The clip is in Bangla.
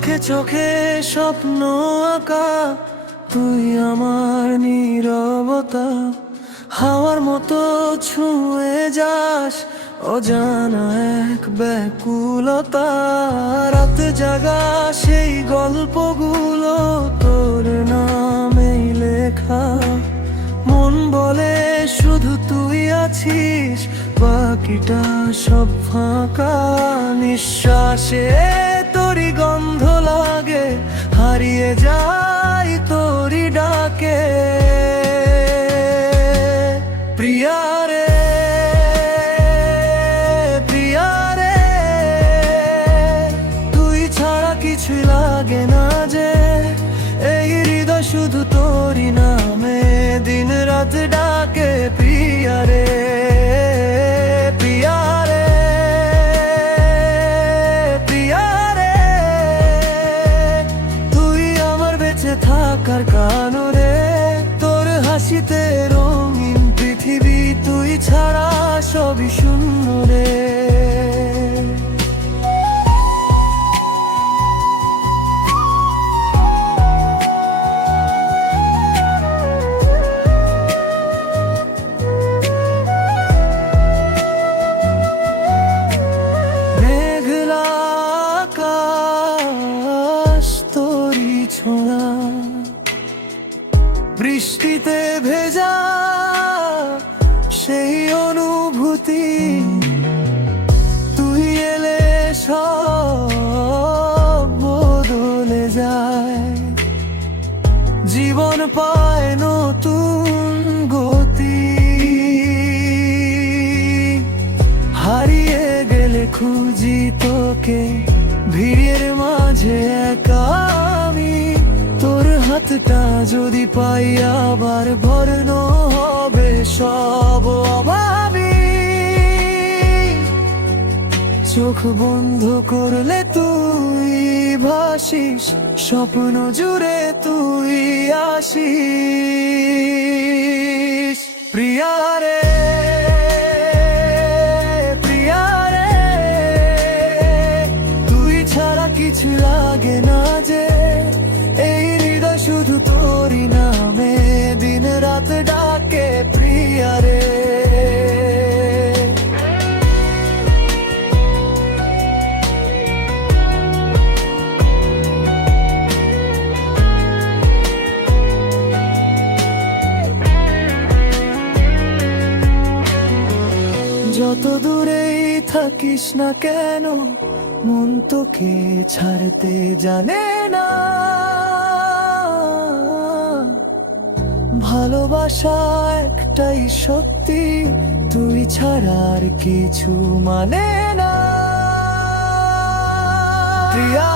চোখে চোখে স্বপ্ন আঁকা, তুই আমার নীরবতা। হাওয়ার মতো ছুঁয়ে যাস অজানা এক ব্যাকুলতা। রাত জাগা সেই গল্পগুলো তোর নামেই লেখা। মন বলে শুধু তুই আছিস, বাকিটা সব ফাঁকা। নিঃশ্বাসে তোরই গন্ধ লাগে, হারিয়ে যাই তোরই ডাকে। প্রিয়া রে, প্রিয়া রে, তুই ছাড়া কিছুই লাগে না যে। এই হৃদয় শুধু তোরই নামে দিন রাত ডাকে। প্রিয়া রে, প্রিয়া রে, প্রিয়া রে, তুই আমার বেঁচে থাকার কারণ রে। তোর হাসিতে রঙিন পৃথিবী, তুই ছাড়া সবই শূন্য রে। মেঘলা আকাশ তোরই ছোঁয়া, বৃষ্টিতে ভেজা সেই অনুভূতি। তুই এলে সব বদলে যায়, জীবন পায় নতুন গতি। হারিয়ে গেলে খুঁজি তোকে ভিড়ের মাঝে একা আমি। তোর হাতটা যদি পাই আবার ভরন হবে সব অভাবী। চোখ বন্ধ করলে তুই ভাসিস, স্বপ্ন জুড়ে তুই আসিস। প্রিয়া রে, প্রিয়া রে, তুই ছাড়া কিছু লাগে না যে। এই হৃদয় শুধু তোরই নামে দিন রাত ডাকে। প্রিয়া রে, যত দূরেই থাকিস না কেন, মন তোকে ছাড়তে জানে না। ভালোবাসা একটাই সত্যি, তুই ছাড়ার কিছু মানে না। প্রিয়া